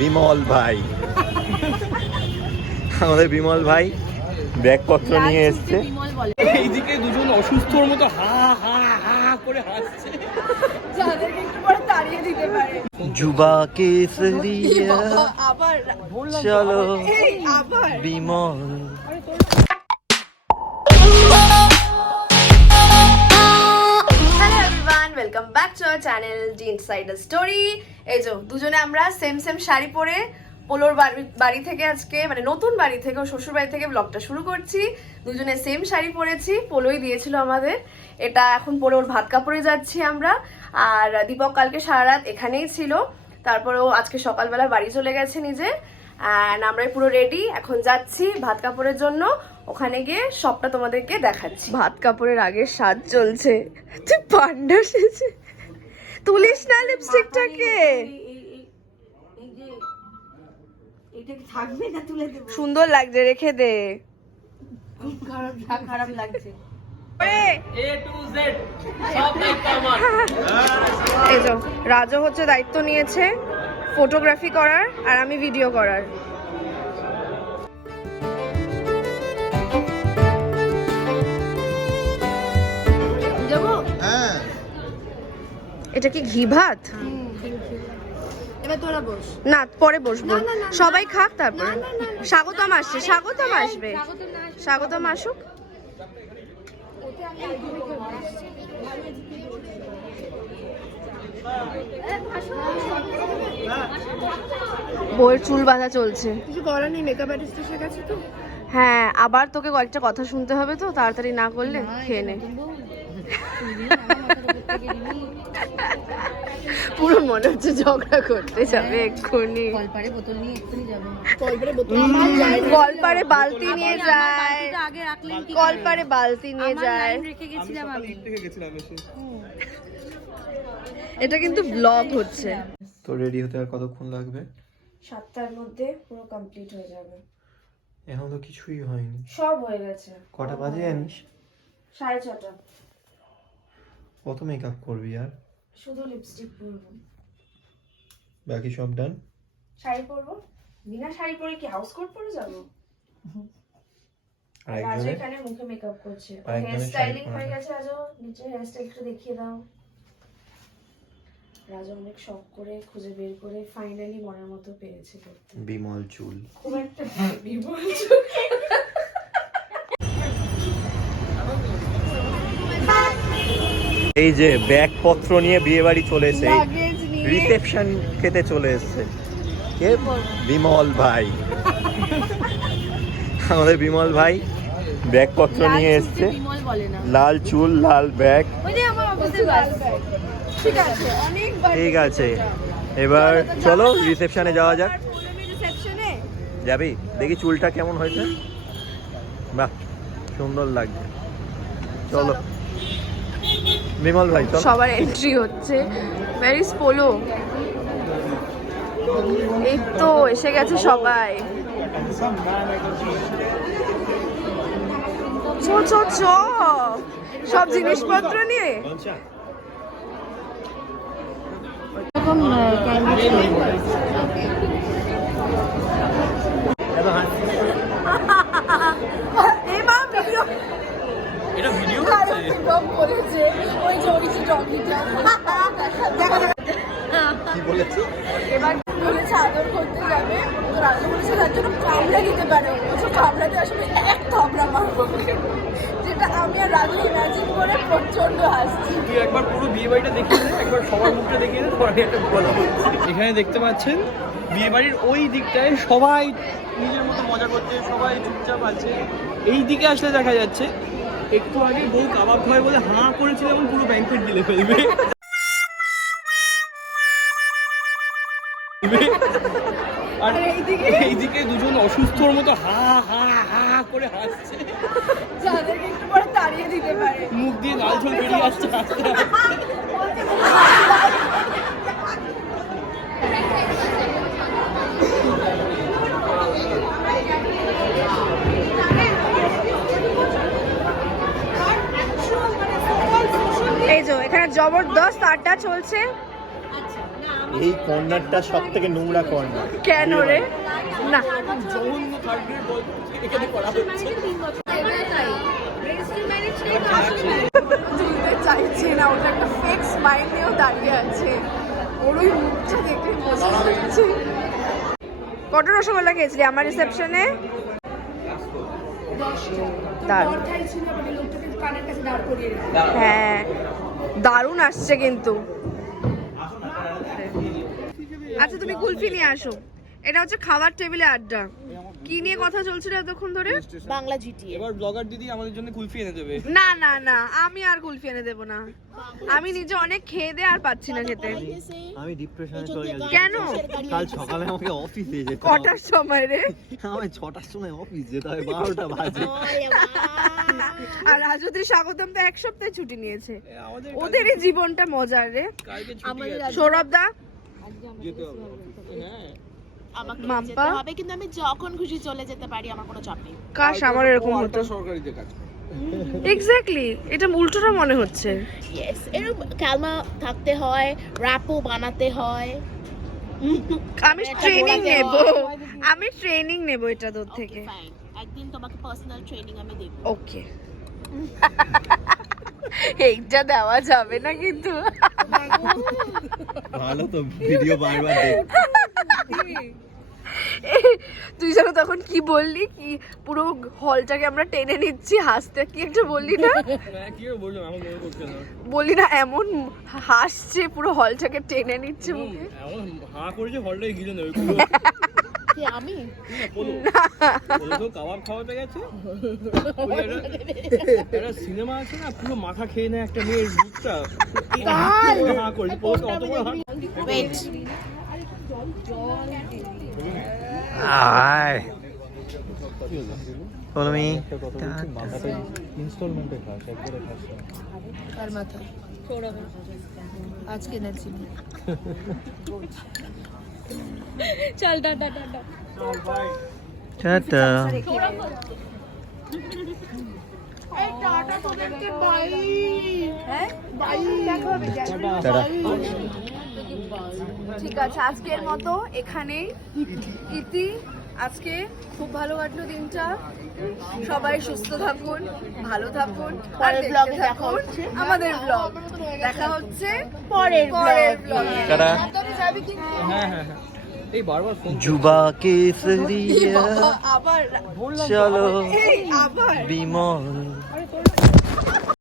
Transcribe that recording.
বিমল ভাই। আমাদের বিমল ভাই ব্যাগপত্র নিয়ে এসছে। এইদিকে দুজন অসুস্থর মতো হা হা হা করে হাসছে। যাদেরকে একটু পরে তাড়িয়ে দিতে পারে। যুবা কেসরিয়া আবার চলো আবার Bimal. Welcome back to our channel D insider story. এই যে দুজনে আমরা সেম শাড়ি পরে পোলোর বাড়ি থেকে আজকে মানে নতুন বাড়ি থেকে শ্বশুর বাড়ি থেকে ব্লগটা শুরু করছি। দুজনে সেম শাড়ি পরেছি, পোলোই দিয়েছিল আমাদের। এটা এখন পরে ওর ভাত কাপড়ে যাচ্ছি আমরা। আর দীপক কালকে সারা রাত এখানেই ছিল, তারপরেও আজকে সকালবেলা বাড়ি চলে গেছে নিজে। অ্যান্ড আমরাই পুরো রেডি, এখন যাচ্ছি ভাত কাপড়ের জন্য। ওখানে গিয়ে সবটা তোমাদেরকে দেখাচ্ছি। ভাত কাপড়ের আগে সাজ চলছে। তুই পান্ডা সেজে তুলিস না লিপস্টিকটাকে। সুন্দর লাগছে, রেখে দে। খারাপ লাগছে। এই যে রাজু হচ্ছে দায়িত্ব নিয়েছে ফটোগ্রাফি করার আর আমি ভিডিও করার। এটা কি ঘি ভাত? এবার তোরা বস। না পরে বসবো, সবাই খাক তারপরে। স্বাগতম আসছে, স্বাগতম আসবে, স্বাগতম আসুক। বউয়ের চুল বাঁধা চলছে। কিছু করার নেই, মেকআপ আর্টিস্ট এসে গেছে তো। হ্যাঁ, আবার তোকে কয়েকটা কথা শুনতে হবে তো, তাড়াতাড়ি না করলে খেয়ে নে। পুরো মনে হচ্ছে ঝগড়া করতে যাবে এক্ষুনি। কলপারে বোতল নিয়ে এক্ষুনি যাবে। কলপারে বালতি নিয়ে যায়, কলপারে বালতি নিয়ে যায়। এটা কিন্তু ব্লগ হচ্ছে। তো রেডি হতে আর কতক্ষণ লাগবে? 7টার মধ্যে পুরো কমপ্লিট হয়ে যাবে। এখন তো কিছুই হয়নি। সব হয়ে গেছে। কটা বাজে জানিস? 6:30। কত মেকআপ করবি আর? শুধু লিপস্টিক পরবো, বাকি সব ডান। শাড়ি পরবো, বিনা শাড়ি পরে কি হাউস কোট পরে যাবো? আর রাজু একজনের এখানে মুখে মেকআপ করছে, আর হেয়ার একজনের স্টাইলিং শাড়ি হয়ে গেছে। রাজু নিচে হেয়ার স্টাইল একটু দেখিয়ে দাও। রাজু অনেক শখ করে খুঁজে বের করে ফাইনালি মনের মতো পেয়েছে করতে। বিমল চুল, খুব একটা বিমল চুল। এই যে ব্যাগপত্র নিয়ে বিয়ে বাড়ি চলে এসে রিসেপশন খেতে চলে এসছে কে? বিমল ভাই। আমাদের বিমল ভাই ব্যাগপত্র নিয়ে এসছে। লাল চুল, লাল ব্যাগ। ঠিক আছে, এবার চলো রিসেপশনে যাওয়া যাক। যাবি? দেখি চুলটা কেমন হয়েছে। বাহ, সুন্দর লাগছে। চলো বিমল ভাই, চলো। সবার এন্ট্রি হচ্ছে। Very polo. এই তো এসে গেছে সবাই। চো চো চো, সব জিনিসপত্র নিয়ে। এটা ভিডিও বলেছে ওই যে ওই যে ডগিটা কি বলেছে? এবার বলেছে আদর করতে যাবে, তো রাজু বলেছে তার জন্য কামড়া দিতে পারে। বলছে কামড়াতে আসবে এক থাপড়া মারবো, যেটা আমি আর রাজু ইমাজিন করে প্রচন্ড হাসছি। তুই একবার পুরো বিয়ে বাড়িটা দেখিয়ে দে, একবার সবার মুখটা দেখিয়ে দে, পরে একটা বলা। এখানে দেখতে পাচ্ছেন বিয়ে বাড়ির ওই দিকটায় সবাই নিজের মতো মজা করছে, সবাই চুপচাপ আছে। এই দিকে আসলে দেখা যাচ্ছে একটু আগে বউ কাবাব খায় বলে হাঁ করেছিল এবং পুরো ব্যাংকেট গিলে ফেলবে। আর এইদিকে দুজন অসুস্থর মতো হা হা হা করে হাসছে। যাদেরকে একটু পরে তাড়িয়ে দিতে পারে। মুখ দিয়ে লাল ঝোল বেরিয়ে আসছে। এই যে এখানে জবরদস্ত আড্ডা চলছে। এই কর্নারটা সব থেকে নোংরা কর্নার। কেন রে? না জঘন্য থার্ড গ্রেড বল এখানে করা হচ্ছে। চলতে চাইছে না, ওটা একটা ফেক স্মাইল নিয়েও দাঁড়িয়ে আছে, ওর ওই মুখটা দেখে বোঝা যাচ্ছে। কত রসগোল্লা খেয়েছিলি আমার রিসেপশনে? হ্যাঁ দারুণ আসছে কিন্তু। আচ্ছা তুমি কুলফি নিয়ে আসো। এটা হচ্ছে খাবার টেবিলে আড্ডা। কি নিয়ে কথা চলছিল এতক্ষণ ধরে? বাংলা জিটি। এবার ব্লগার দিদি আমাদের জন্য কুলফি এনে দেবে। না না না, আমি আর কুলফি এনে দেবো না। আমি নিজে অনেক খেয়ে দে আর পাচ্ছি না খেতে। আমি ডিপ্রেশনে চলে গেছি। কেন? কাল সকালে আমাকে অফিসে যেতে হবে। কটার সময় রে? আমার 6টার সময় অফিস যেতে হবে, 12টা বাজে। আর রাজুদের স্বাগতম তো এক সপ্তাহে ছুটি নিয়েছে। আমাদের ওদেরই জীবনটা মজার রে। কালকে ছুটি আছে। সৌরভ দা যেতে হবে অফিসে। হ্যাঁ আমাকে মাম্পা? যেতে হবে, কিন্তু আমি যখন খুশি চলে যেতে পারি, আমার কোনো চাপ নেই। কাশ আমার এরকম হতো। সরকারিতে কাজ করে। এক্স্যাক্টলি, এটা উল্টোটা মনে হচ্ছে। ইয়েস, এরকম ক্যালমা থাকতে হয়, র্যাপও বানাতে হয়। আমি ট্রেনিং নেব, আমি ট্রেনিং নেব এটা তোর থেকে। Okay, fine. একদিন তোমাকে পার্সোনাল ট্রেনিং আমি দেব। ওকে এইটা দেওয়া যাবে না কিন্তু। ভালো তো, ভিডিও বারবার দেখ। তুই যেন তখন কি বললি, কি পুরো হলটাকে আমরা টেনে নিচ্ছি হাসতে, কি একটা বললি না? হ্যাঁ কি বললাম আমার মনে পড়ছে না। বললি না এমন হাসছে পুরো হলটাকে টেনে নিচ্ছে মুখে। এমন হা করেছে হলটাই গিলে নেবে। কি আমি? বলো তো কাবাব খাওয়াতে গেছে। একটা সিনেমা আছে না, পুরো মাথা খেয়ে নেয় একটা মেয়ের মুখটা। হা করেছে পুরো অত বড় হা। ওয়েট, আয় follow me। আর মাথা আজকে নাচি। চল টাটা টাটা। টাটা। এই টাটা তোদেরকে বাই। হ্যাঁ বাই। টাটা। ঠিক আছে, আজকের মতো এখানেই ইতি। আজকে খুব ভালো কাটলো দিনটা। সবাই সুস্থ থাকুন, ভালো থাকুন, আর পরের দেখতে ব্লগে দেখা থাকুন হচ্ছে। আমাদের ব্লগ। দেখা হচ্ছে পরের ব্লগে। টাটা। হ্যাঁ হ্যাঁ হ্যাঁ এই বারবার ফোন जुबा केसरिया আবার चलो এই আবার বিমল